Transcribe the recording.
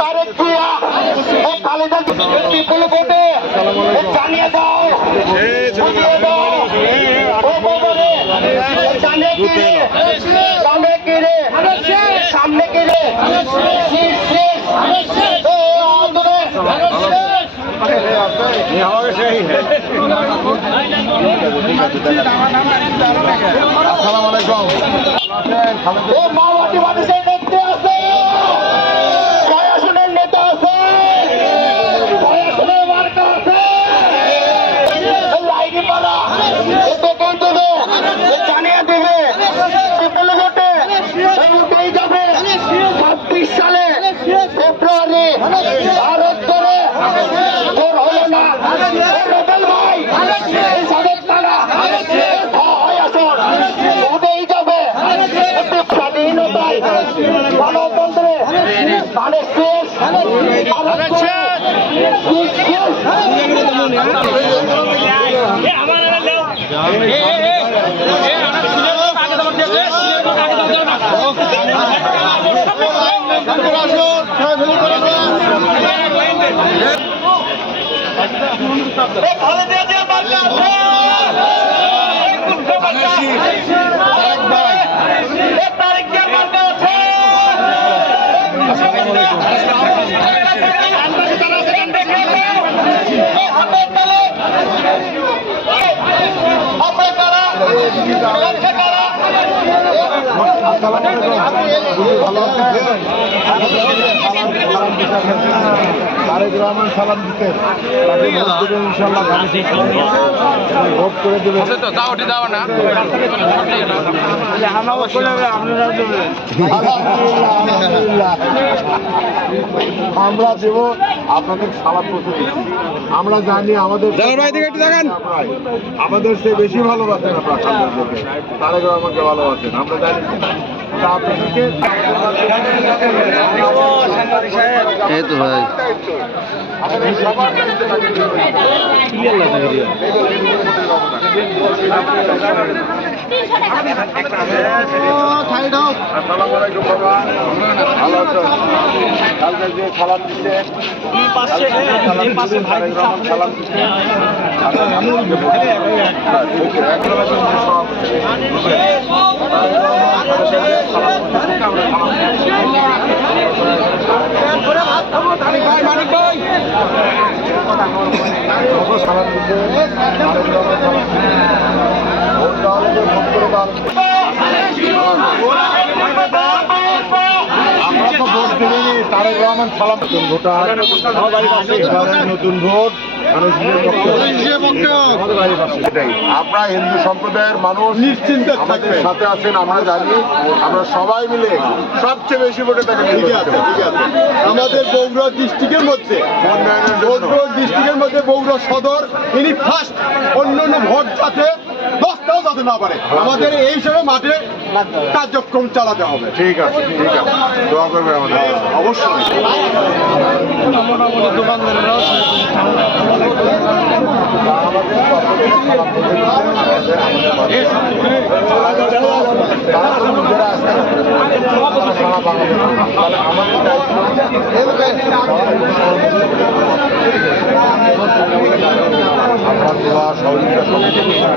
তারেক জিয়া ও খালেদা বিপুল ভোটে জানিয়ে দাও। বুঝিয়ে দাও। ও বাবারে জানিয়ে কি রে? সামনে কি রে? সামনে কি রে? শীষ শীষ। ও আন্দোলন আসসালামু আলাইকুম। ও মাওবাদী মানুষের নেত্রী আছে ছয় আসনের নেতা আছে ছয় আসনের মার্কা আছে লাইনি পালা এতে কেউ দেবে এ জানিয়ে দেবে বিপুল ভোটে উঠেই যাবে ছাব্বিশ সালে ফেব্রুয়ারি ভারত করে তোর হলো না রবেল ভাই এই সাবেক তারা হয় আসন উঠেই যাবে। স্বাধীনতায় গণতন্ত্রে ধানের শেষ। আছে তারেক রহমান সালাম দিতে তাকে ভোট দেবেন ইনশাল্লাহ ভোট করে। আমরা দেব আপনাদের সালাম পৌঁছে আমরা জানি আমাদের আমাদের সে বেশি ভালোবাসেন আপনারা তারা কেউ আমাকে ভালোবাসেন। আমরা জানি এই তো ভাই। আমাদের সবার দায়িত্ব থাকে। আসসালামু আলাইকুম বাবা সালাম দিচ্ছে আরেক রকম সালাম দিচ্ছে ভোট দেওয়া হলে ভোট করে দেওয়া আমরা তো ভোট দেবেনি তারেক রহমান সালাম নতুন ভোটার নতুন ভোট আমরা হিন্দু সম্প্রদায়ের মানুষ। নিশ্চিন্তে আমাদের সাথে আছেন আমরা জানি। আমরা সবাই মিলে সবচেয়ে বেশি ভোটে তাকে ঠিক আছে ঠিক আছে। আমাদের বগুড়া ডিস্ট্রিক্টের মধ্যে বগুড়া ডিস্ট্রিক্টের মধ্যে বগুড়া সদর ইনি ফার্স্ট অন্য অন্য ভোট যাতে দশটাও যাতে না পারে আমাদের এই হিসেবে মাঠে কার্যক্রম চালাতে হবে। ঠিক আছে ঠিক আছে। দোয়া করবে আমাদের। অবশ্যই। আমাদের সকলকে সালাম দিতে আমাদের তারা তো নিজেরা আছে তারা সারা বাংলাদেশ তাহলে আমাদের দায়িত্ব আপনার দোয়া সহযোগিতা